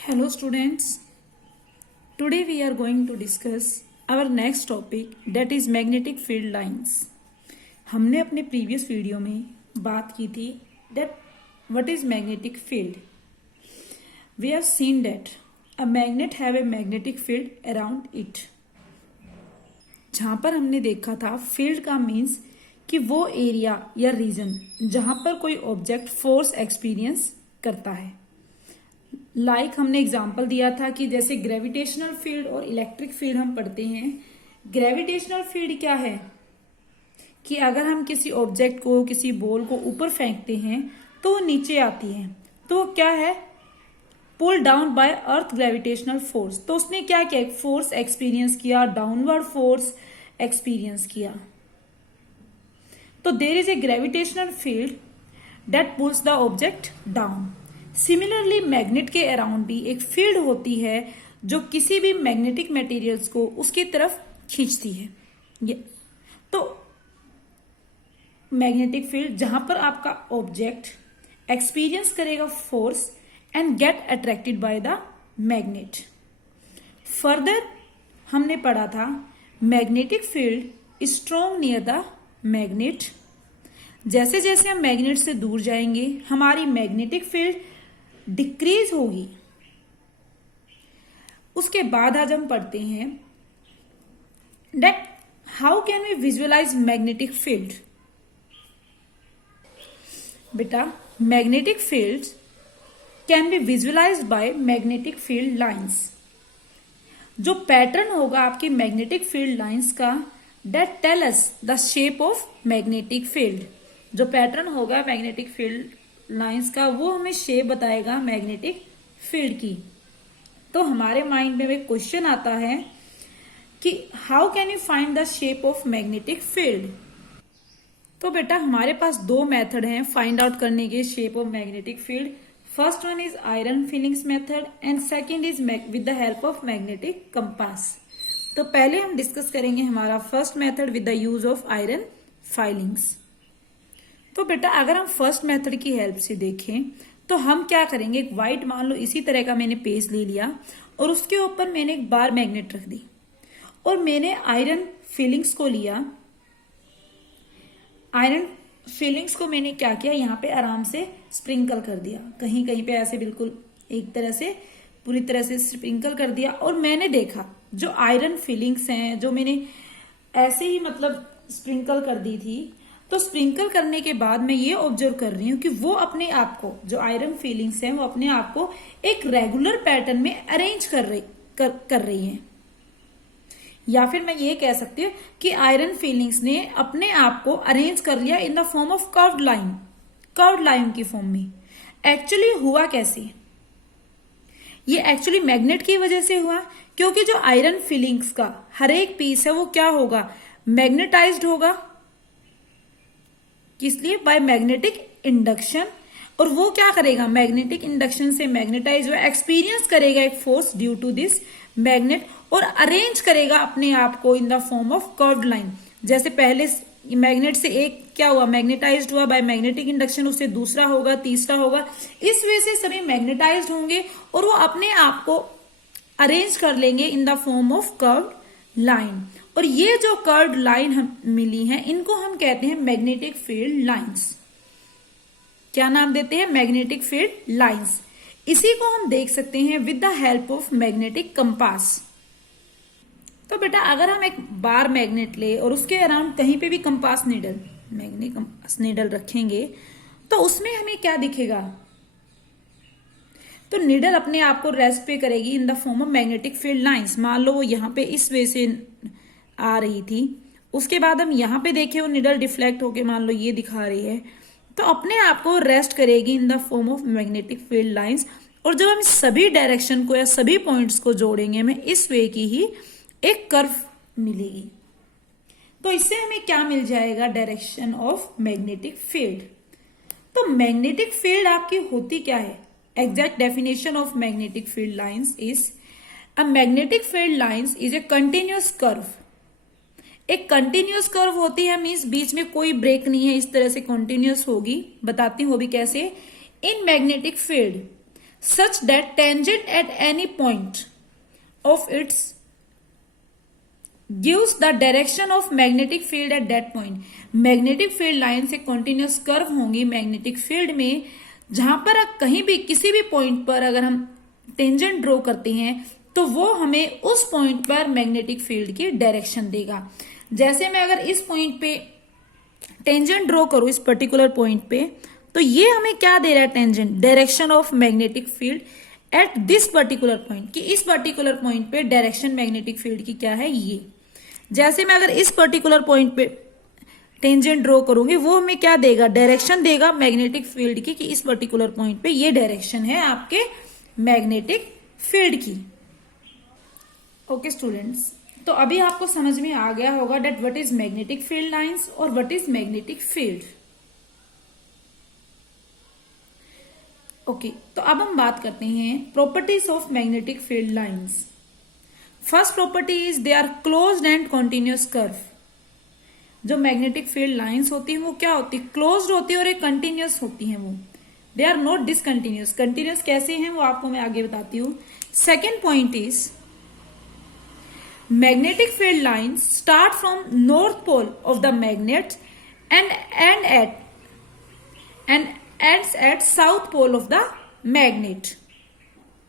Hello students, today we are going to discuss our next topic that is magnetic field lines. हमने अपने previous video में बात की थी that what is magnetic field. We have seen that a magnet have a magnetic field around it. जहाँ पर हमने देखा था फील्ड का मीन्स कि वो एरिया या रीजन जहाँ पर कोई ऑब्जेक्ट फोर्स एक्सपीरियंस करता है. हमने एग्जाम्पल दिया था कि जैसे ग्रेविटेशनल फील्ड और इलेक्ट्रिक फील्ड हम पढ़ते हैं. ग्रेविटेशनल फील्ड क्या है कि अगर हम किसी ऑब्जेक्ट को किसी बॉल को ऊपर फेंकते हैं तो वो नीचे आती है. तो क्या है? Pull down by earth gravitational force. तो उसने क्या किया? एक फोर्स एक्सपीरियंस किया, डाउनवर्ड फोर्स एक्सपीरियंस किया. तो there is a gravitational field that pulls the object down. Similarly magnet के अराउंड भी एक फील्ड होती है जो किसी भी मैग्नेटिक मटेरियल्स को उसकी तरफ खींचती है. तो मैग्नेटिक फील्ड जहां पर आपका ऑब्जेक्ट एक्सपीरियंस करेगा force and get attracted by the magnet. Further हमने पढ़ा था magnetic field strong near the magnet. जैसे जैसे हम मैग्नेट से दूर जाएंगे हमारी मैग्नेटिक फील्ड डिक्रीज होगी. उसके बाद आज हम पढ़ते हैं that how can we visualise magnetic field. बेटा magnetic field can be visualised by magnetic field lines. जो पैटर्न होगा आपकी मैग्नेटिक फील्ड लाइंस का that tell us the shape of magnetic field. जो पैटर्न होगा मैग्नेटिक फील्ड लाइंस का वो हमें शेप बताएगा मैग्नेटिक फील्ड की. तो हमारे माइंड में एक क्वेश्चन आता है कि how can you find the shape of magnetic field. तो बेटा हमारे पास दो मेथड हैं फाइंड आउट करने के shape of magnetic field. First one is iron feelings method and second is with the help of magnetic compass. तो पहले हम डिस्कस करेंगे हमारा first method with the use of iron filings. तो बेटा अगर हम फर्स्ट मेथड की हेल्प से देखें तो हम क्या करेंगे, एक व्हाइट मान लो इसी तरह का मैंने पेज ले लिया और उसके ऊपर मैंने एक बार मैग्नेट रख दी और मैंने आयरन फीलिंग्स को लिया. आयरन फीलिंग्स को मैंने क्या किया, यहाँ पे आराम से स्प्रिंकल कर दिया. कहीं कहीं पे ऐसे बिल्कुल एक तरह से पूरी तरह से स्प्रिंकल कर दिया. और मैंने देखा जो आयरन फीलिंग्स हैं जो मैंने ऐसे ही मतलब स्प्रिंकल कर दी थी, तो स्प्रिंकल करने के बाद मैं ये ऑब्जर्व कर रही हूं कि वो अपने आप को जो आयरन फीलिंग्स हैं वो अपने आप को एक रेगुलर पैटर्न में अरेंज कर रही हैं. या फिर मैं ये कह सकती हूँ कि आयरन फीलिंग्स ने अपने आप को अरेंज कर लिया इन the form of curved line की फॉर्म में. एक्चुअली हुआ कैसे? ये एक्चुअली मैग्नेट की वजह से हुआ क्योंकि जो आयरन फीलिंग्स का हर एक पीस है वो क्या होगा, मैग्नेटाइज्ड होगा. किस लिए? By magnetic induction. और वो क्या करेगा, मैग्नेटिक इंडक्शन से मैग्नेटाइज हुआ एक्सपीरियंस करेगा एक force due to this magnet और अरेंज करेगा अपने आप को in the form of curved line. जैसे पहले मैग्नेट से एक क्या हुआ, मैग्नेटाइज्ड हुआ बाय मैग्नेटिक इंडक्शन, उससे दूसरा होगा, तीसरा होगा. इस वजह से सभी मैग्नेटाइज्ड होंगे और वो अपने आप को अरेंज कर लेंगे इन the form of curved line. और ये जो कर्व्ड लाइन हम मिली हैं इनको हम कहते हैं मैग्नेटिक फील्ड लाइंस. क्या नाम देते हैं? Magnetic field lines. इसी को हम देख सकते हैं with the help of magnetic compass. तो बेटा अगर हम एक बार मैग्नेट ले और उसके अराउंड कहीं पे भी compass needle magnetic compass needle रखेंगे तो उसमें हमें क्या दिखेगा, तो नीडल अपने आप को रेस्ट पे करेगी इन the form of magnetic field lines. मान लो वो यहाँ पे इस वे से आ रही थी, उसके बाद हम यहाँ पे देखें वो निडल डिफ्लेक्ट होके मान लो ये दिखा रही है, तो अपने आप को रेस्ट करेगी इन the form of magnetic field lines. और जब हम सभी डायरेक्शन को या सभी पॉइंट्स को जोड़ेंगे हमें इस वे की ही एक कर्व मिलेगी. तो इससे हमें क्या मिल जाएगा, डायरेक्शन ऑफ मैग्नेटिक फील्ड. तो मैग्नेटिक फील्ड आपकी होती क्या है? Exact definition of magnetic field lines is a magnetic field lines is a continuous curve. एक कंटिन्यूअस कर्व होती है मीन्स बीच में कोई ब्रेक नहीं है, इस तरह से कंटिन्यूअस होगी. बताती हूँ वो भी कैसे. In magnetic field such that tangent at any point of its gives the direction of magnetic field at that point. Magnetic field line से कॉन्टिन्यूस कर्व होंगी मैग्नेटिक फील्ड में, जहां पर कहीं भी किसी भी पॉइंट पर अगर हम टेंजेंट ड्रॉ करते हैं तो वो हमें उस पॉइंट पर मैग्नेटिक फील्ड की डायरेक्शन देगा। जैसे मैं अगर इस पॉइंट पे टेंजेंट ड्रॉ करूं इस पर्टिकुलर पॉइंट पे, तो ये हमें क्या दे रहा है tangent, direction of magnetic field at this particular point, कि इस पर्टिकुलर पॉइंट पे डायरेक्शन मैग्नेटिक फील्ड की क्या है ये। जैसे मैं अगर इस पर्टिकुलर पॉइंट पे टेंजेंट ड्रॉ करूंगी वो हमें क्या देगा, डायरेक्शन देगा मैग्नेटिक फील्ड की, कि इस पर्टिकुलर पॉइंट पे ये डायरेक्शन है आपके मैग्नेटिक फील्ड की। ओके स्टूडेंट्स, तो अभी आपको समझ में आ गया होगा that what is magnetic field lines और what is magnetic field. Okay, तो अब हम बात करते हैं properties of magnetic field lines. First property is they are closed and continuous curve. जो मैग्नेटिक फील्ड लाइंस होती है वो क्या होती है, क्लोज्ड होती है और एक कंटिन्यूस होती है, वो they are not discontinuous. Continuous कैसे हैं वो आपको मैं आगे बताती हूँ। Second point is magnetic field lines start from north pole of the magnet and ends at south pole of the magnet।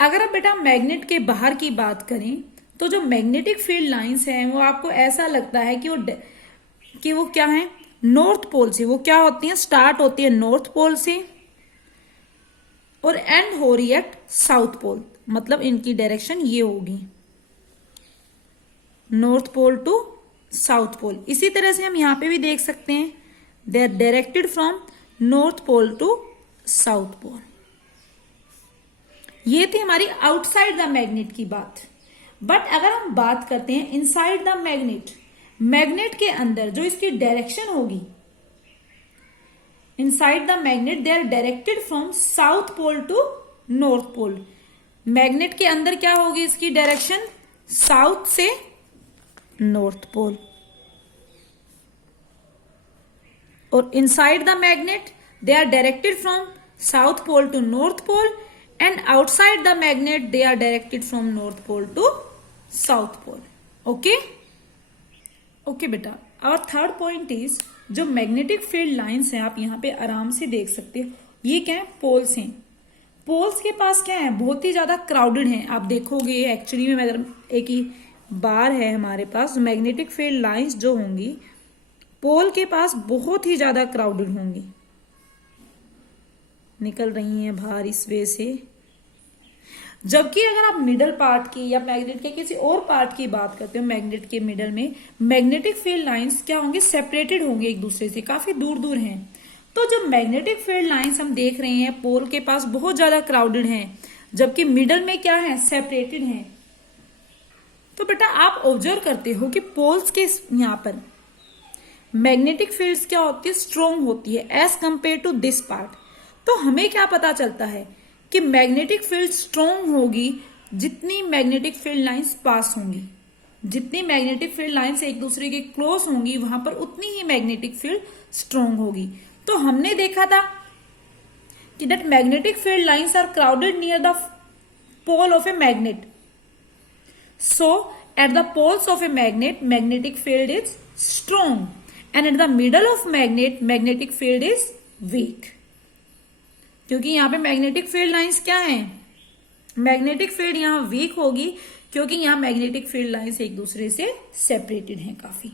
अगर आप बेटा मैग्नेट के बाहर की बात करें तो जो मैग्नेटिक फील्ड लाइंस हैं वो आपको ऐसा लगता है कि वो क्या है, नॉर्थ पोल से। वो क्या होती है, स्टार्ट होती है नॉर्थ पोल से और एंड हो रही है साउथ पोल, मतलब इनकी डायरेक्शन ये होगी north pole to south pole. इसी तरह से हम यहां पे भी देख सकते हैं, they are directed from north pole to south pole. ये थी हमारी आउटसाइड द मैग्नेट की बात। बट अगर हम बात करते हैं इनसाइड द मैग्नेट, मैग्नेट के अंदर जो इसकी डायरेक्शन होगी, inside the magnet they are directed from south pole to north pole. Magnet के अंदर क्या होगी इसकी डायरेक्शन, साउथ से नॉर्थ पोल। और inside the magnet they are directed from south pole to north pole and outside the magnet they are directed from north pole to south pole. Okay okay बेटा, और third point is जो magnetic field lines हैं आप यहां पे आराम से देख सकते हो, ये क्या है, पोल्स हैं। पोल्स के पास क्या है, बहुत ही ज्यादा क्राउडेड है। आप देखोगे एक्चुअली में अगर एक ही बार है हमारे पास, मैग्नेटिक फील्ड लाइंस जो होंगी पोल के पास बहुत ही ज्यादा क्राउडेड होंगी, निकल रही हैं बाहर इस वे से। जबकि अगर आप मिडल पार्ट की या मैग्नेट के किसी और पार्ट की बात करते हो, मैग्नेट के मिडल में मैग्नेटिक फील्ड लाइंस क्या होंगे, सेपरेटेड होंगे एक दूसरे से, काफी दूर दूर हैं। तो जो मैग्नेटिक फील्ड लाइंस हम देख रहे हैं पोल के पास बहुत ज्यादा क्राउडेड हैं, जबकि मिडल में क्या है, सेपरेटेड हैं। तो बेटा आप ऑब्जर्व करते हो कि पोल्स के यहां पर मैग्नेटिक फील्ड्स क्या होती है, स्ट्रॉन्ग होती है as compare to this part. तो हमें क्या पता चलता है कि मैग्नेटिक फील्ड स्ट्रॉन्ग होगी जितनी मैग्नेटिक फील्ड लाइंस पास होंगी, जितनी मैग्नेटिक फील्ड लाइंस एक दूसरे के क्लोज होंगी वहां पर उतनी ही मैग्नेटिक फील्ड स्ट्रॉन्ग होगी। तो हमने देखा था कि that magnetic field lines are crowded near the pole of a magnet. So at the poles of a magnet, magnetic field is strong, and at the middle of magnet, magnetic field is weak. क्योंकि यहाँ पे magnetic field lines क्या है, magnetic field यहाँ week होगी क्योंकि यहाँ magnetic field lines एक दूसरे से सेपरेटेड हैं काफी।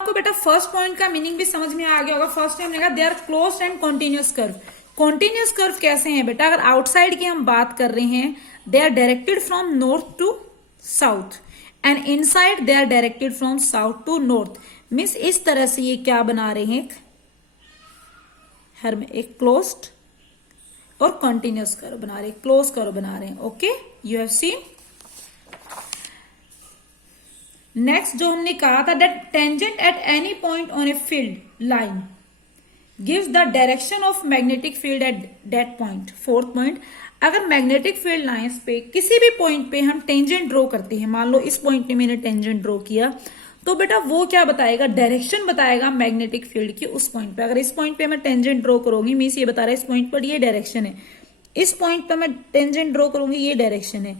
आपको बेटा फर्स्ट पॉइंट का मीनिंग भी समझ में आ गया होगा। फर्स्ट टाइम लगा they are closed and continuous curve. Continuous curve कैसे हैं बेटा, अगर आउटसाइड की हम बात कर रहे हैं they are directed from north to south and inside they are directed from south to north. Means इस तरह से ये क्या बना रहे हैं, हर में एक क्लोज्ड और कंटिन्यूस कर्व बना रहे हैं, क्लोज कर्व बना रहे हैं। Okay, you have seen. Next जो हमने कहा था that tangent at any point on a field line gives the direction of magnetic field at that point. Fourth point, अगर मैग्नेटिक फील्ड लाइंस पे किसी भी पॉइंट पे हम टेंजेंट ड्रॉ करते हैं, मान लो इस पॉइंट पे मैंने टेंजेंट ड्रॉ किया, तो बेटा वो क्या बताएगा, डायरेक्शन बताएगा मैग्नेटिक फील्ड की उस पॉइंट पे। अगर इस पॉइंट पे मैं टेंजेंट ड्रॉ करूंगी, मीन्स ये बता रहा है इस पॉइंट पर ये डायरेक्शन है, इस पॉइंट पे मैं टेंजेंट ड्रॉ करूंगी, ये डायरेक्शन है।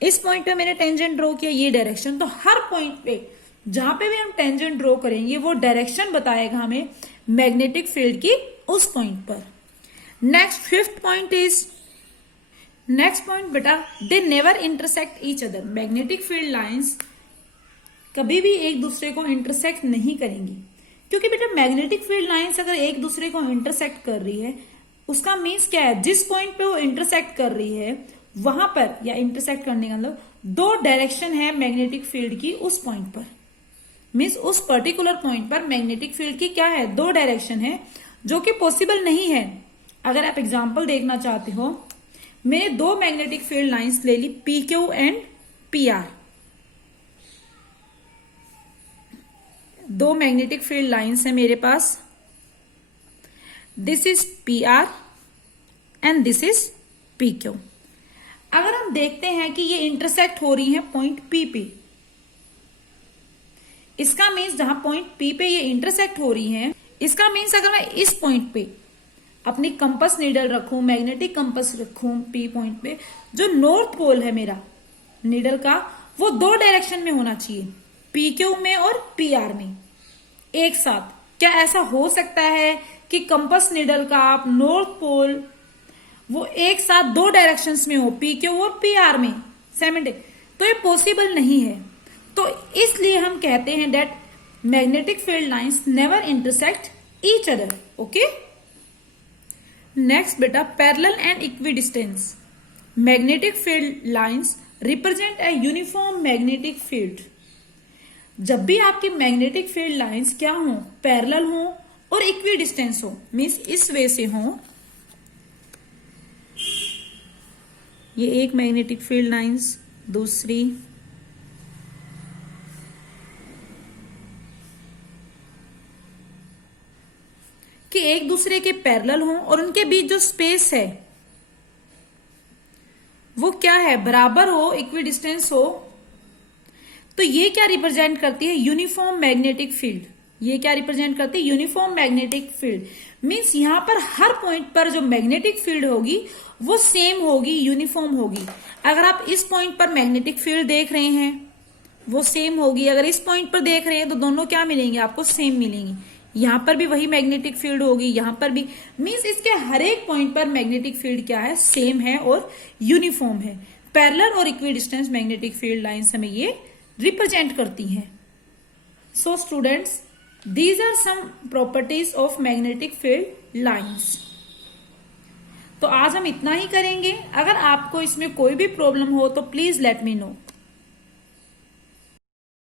इस पॉइंट पे मैंने टेंजेंट ड्रॉ किया, ये डायरेक्शन। तो हर पॉइंट पे जहां पे भी हम टेंजेंट ड्रॉ करेंगे वो डायरेक्शन बताएगा हमें मैग्नेटिक फील्ड की उस पॉइंट पर। नेक्स्ट नेक्स्ट पॉइंट बेटा, they never intersect each other. Magnetic field lines कभी भी एक दूसरे को इंटरसेक्ट नहीं करेंगी, क्योंकि बेटा मैग्नेटिक फील्ड लाइंस अगर एक दूसरे को इंटरसेक्ट कर रही है उसका मीन्स क्या है, जिस पॉइंट पे वो इंटरसेक्ट कर रही है वहां पर, या इंटरसेक्ट करने का मतलब दो डायरेक्शन है मैग्नेटिक फील्ड की उस पॉइंट पर। मीन्स उस पर्टिकुलर पॉइंट पर मैग्नेटिक फील्ड की क्या है, दो डायरेक्शन है, जो कि पॉसिबल नहीं है। अगर आप एग्जाम्पल देखना चाहते हो, मैंने दो मैग्नेटिक फील्ड लाइंस ले ली, P Q and P R. दो मैग्नेटिक फील्ड लाइंस है मेरे पास, this is P R and this is P Q. अगर हम देखते हैं कि ये इंटरसेक्ट हो रही है पॉइंट पी पे, इसका मीन्स जहां पॉइंट पी पे ये इंटरसेक्ट हो रही है, इसका मीन्स अगर मैं इस पॉइंट पे अपनी कंपास नीडल रखूं, मैग्नेटिक कंपास रखूं पी पॉइंट पे, जो नॉर्थ पोल है मेरा नीडल का, वो दो डायरेक्शन में होना चाहिए, पी क्यू में और पी आर में एक साथ। क्या ऐसा हो सकता है कि कंपास नीडल का आप नॉर्थ पोल वो एक साथ दो डायरेक्शंस में हो, पी क्यू और पी आर में सेमेंटिक? तो ये पॉसिबल नहीं है। तो इसलिए हम कहते हैं that magnetic field lines never intersect each other. Okay, next बेटा, parallel and equidistance. Magnetic field lines represent a uniform magnetic field. जब भी आपकी मैग्नेटिक फील्ड लाइंस क्या हो, पैरेलल हो और इक्विडिस्टेंस हो, मीन्स इस वे से हो, ये एक मैग्नेटिक फील्ड लाइंस, दूसरी, कि एक दूसरे के पैरेलल हो और उनके बीच जो स्पेस है वो क्या है, बराबर हो, इक्विडिस्टेंस हो, तो ये क्या रिप्रेजेंट करती है, यूनिफॉर्म मैग्नेटिक फील्ड। ये क्या रिप्रेजेंट करती है, यूनिफॉर्म मैग्नेटिक फील्ड। मीन्स यहां पर हर पॉइंट पर जो मैग्नेटिक फील्ड होगी वो सेम होगी, यूनिफॉर्म होगी। अगर आप इस पॉइंट पर मैग्नेटिक फील्ड देख रहे हैं वो सेम होगी, अगर इस पॉइंट पर देख रहे हैं तो दोनों क्या मिलेंगे, आपको सेम मिलेंगी। यहां पर भी वही मैग्नेटिक फील्ड होगी, यहां पर भी। मीन्स इसके हर एक पॉइंट पर मैग्नेटिक फील्ड क्या है, सेम है और यूनिफॉर्म है। पैरेलल और इक्विडिस्टेंस मैग्नेटिक फील्ड लाइंस हमें ये रिप्रेजेंट करती हैं। So students, these are some properties of magnetic field lines. तो आज हम इतना ही करेंगे। अगर आपको इसमें कोई भी प्रॉब्लम हो तो प्लीज लेट मी नो।